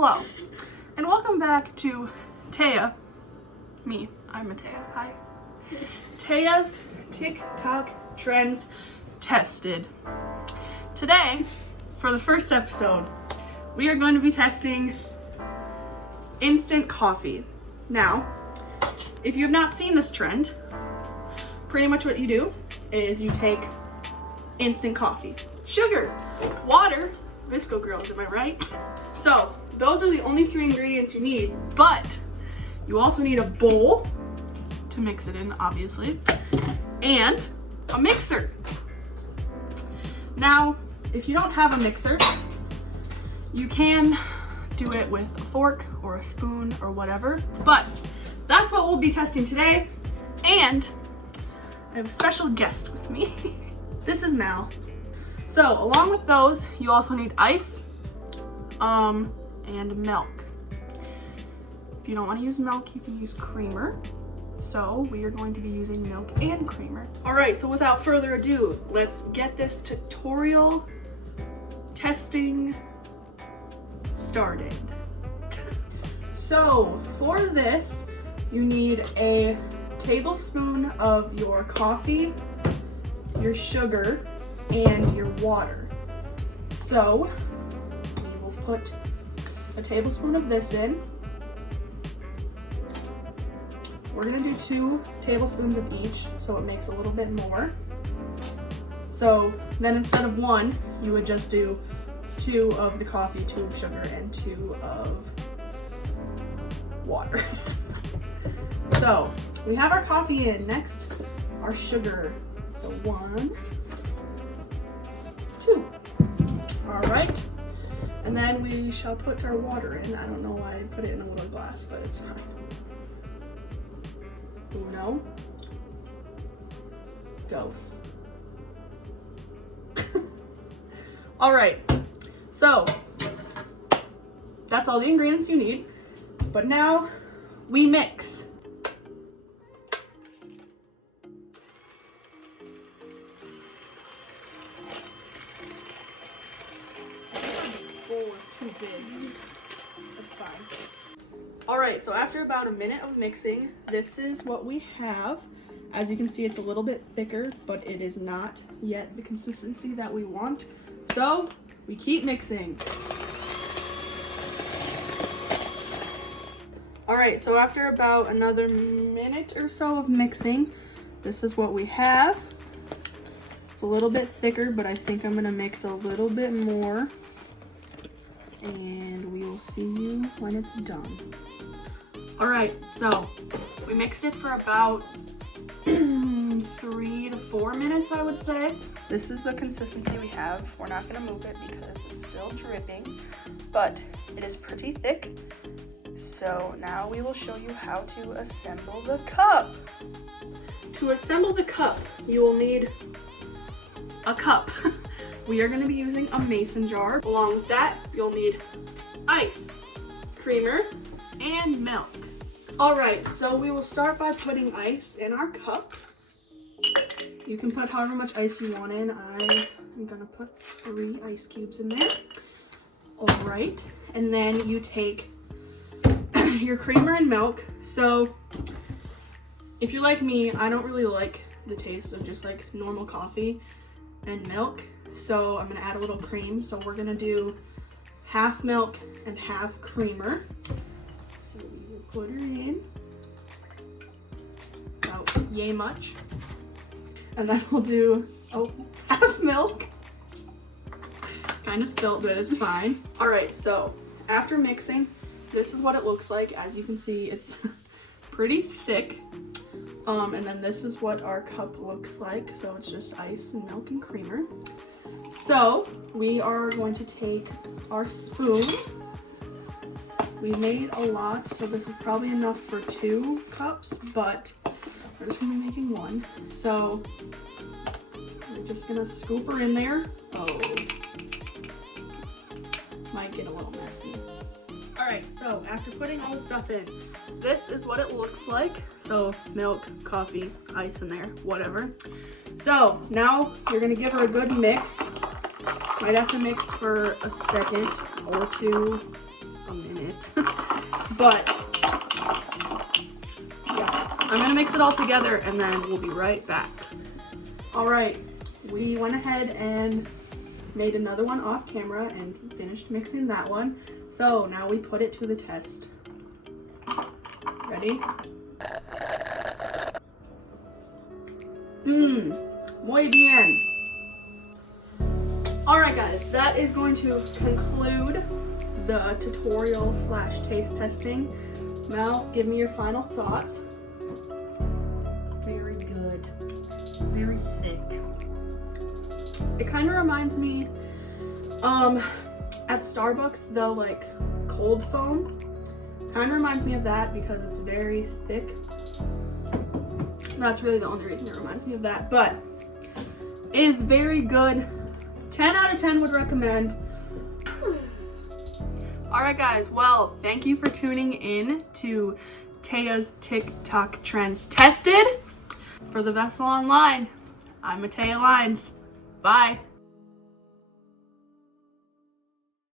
Hello, and welcome back to Taya. I'm Taya. Hi. Taya's TikTok Trends Tested. Today, for the first episode, we are going to be testing instant coffee. Now, if you have not seen this trend, pretty much what you do is you take instant coffee, sugar, water, Visco Girls, am I right? So, those are the only 3 ingredients you need, but you also need a bowl to mix it in, obviously, and a mixer. Now, if you don't have a mixer, you can do it with a fork or a spoon or whatever, but that's what we'll be testing today, and I have a special guest with me. This is Mal. So, along with those, you also need ice, and milk. If you don't want to use milk, you can use creamer. So, we are going to be using milk and creamer. All right, so without further ado, let's get this tutorial testing started. So, for this, you need a tablespoon of your coffee, your sugar, and your water. So we will put a tablespoon of this in. We're gonna do 2 tablespoons of each, so it makes a little bit more. So then instead of 1, you would just do 2 of the coffee, 2 of sugar, and 2 of water. So we have our coffee in. Next, our sugar. So 1, 2. All right. And then we shall put our water in. I don't know why I put it in a little glass, but it's fine. 1, 2. All right. So that's all the ingredients you need. But now we mix. Too big. That's fine. Alright, so after about a minute of mixing, this is what we have. As you can see, it's a little bit thicker, but it is not yet the consistency that we want. So, we keep mixing. Alright, so after about another minute or so of mixing, this is what we have. It's a little bit thicker, but I think I'm going to mix a little bit more. And we will see you when it's done. All right, so we mixed it for about 3 to 4 minutes, I would say. This is the consistency we have. We're not gonna move it because it's still dripping, but it is pretty thick. So now we will show you how to assemble the cup. To assemble the cup, you will need a cup. We are going to be using a mason jar. Along with that, you'll need ice, creamer, and milk. All right, so we will start by putting ice in our cup. You can put however much ice you want in. I am going to put 3 ice cubes in there. All right, and then you take your creamer and milk. So if you're like me, I don't really like the taste of just like normal coffee and milk. So I'm gonna add a little cream. So we're gonna do half milk and half creamer. So we will put her in about yay much. And then we'll do half milk. Kind of spilled, but it's fine. All right, so after mixing, this is what it looks like. As you can see, it's pretty thick. And then this is what our cup looks like. So it's just ice and milk and creamer. So we are going to take our spoon. We made a lot, so this is probably enough for 2 cups, but we're just gonna be making 1. So we're just gonna scoop her in there. Oh, might get a little messy. All right, so after putting all the stuff in, this is what it looks like. So milk, coffee, ice in there, whatever. So now you're gonna give her a good mix. Might have to mix for a second or 2 a minute. But yeah, I'm gonna mix it all together and then we'll be right back. All right, we went ahead and made another one off camera and finished mixing that one. So now we put it to the test. Ready? Muy bien. All right, guys, that is going to conclude the tutorial / taste testing. Mel, give me your final thoughts. Very good. Very thick. It kind of reminds me, at Starbucks, the like cold foam. Kind of reminds me of that because it's very thick. That's really the only reason it reminds me of that, but it is very good. 10 out of 10 would recommend. All right, guys. Well, thank you for tuning in to Taya's TikTok Trends Tested. For the Vessel Online, I'm Mattea Lines. Bye.